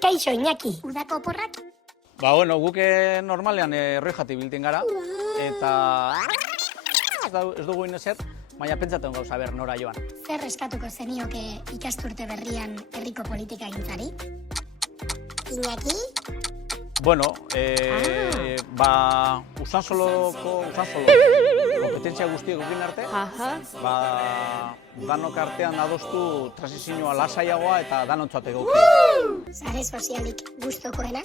Kaixo, Iñaki. Udako oporrak? Ba, bueno, guk normalean erroi jati bilten gara, eta ez dugu inezer, baina pentsatzen gauza ber nora joan. Zer eskatuko zenioke ikasturte berrian herriko politika gintzari? Iñaki? Bueno, ba, Usansoloko kompetentzia guztiek egin arte, ba, danok artean adostu transizioa lasaiagoa eta danontzat egoki. Sare sozialik gustokoena?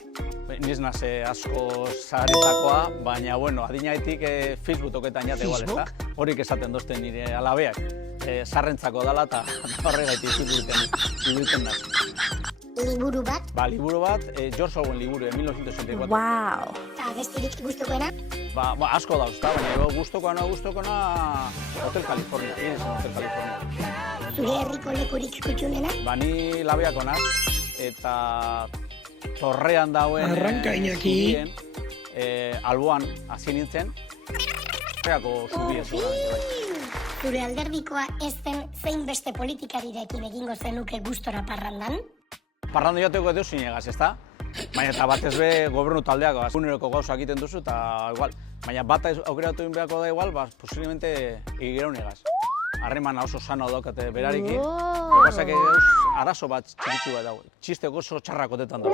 Niz naz asko zaretakoa, baina, bueno, adinaetik Facebooketan jate igual, ez da? Horik esaten dozten nire alabeak, sarrentzako dala eta horregaitik ibiltzen naz. Liburu bat? Ba, liburu bat, George Orwell liburu, 1984. Wow. Eta bestirik gustokoena? Ba, asko dauz, eta baina gustokoena Hotel California, Hotel California. Zure herriko lekurik kutxunena? Ba, ni labeako naz, eta torrean dauen zubien, alboan hasi nintzen, torreako zubien, seguramente bai. Zure alderdikoa ez zen zein beste politikarirekin egingo zenuke gustora parrandan? Parrando jateko edo zinegaz, ez da? Baina eta batez be gobernu taldeak, eguneroko gauza egiten duzu, eta igual, baina bata aukeratu egin beharko da igual, posiblemente egireunegaz. Harremana oso sano daukate berariki. Pasak arazo bat txikitsu bat dago. Txisteko oso txarrakotetan dago.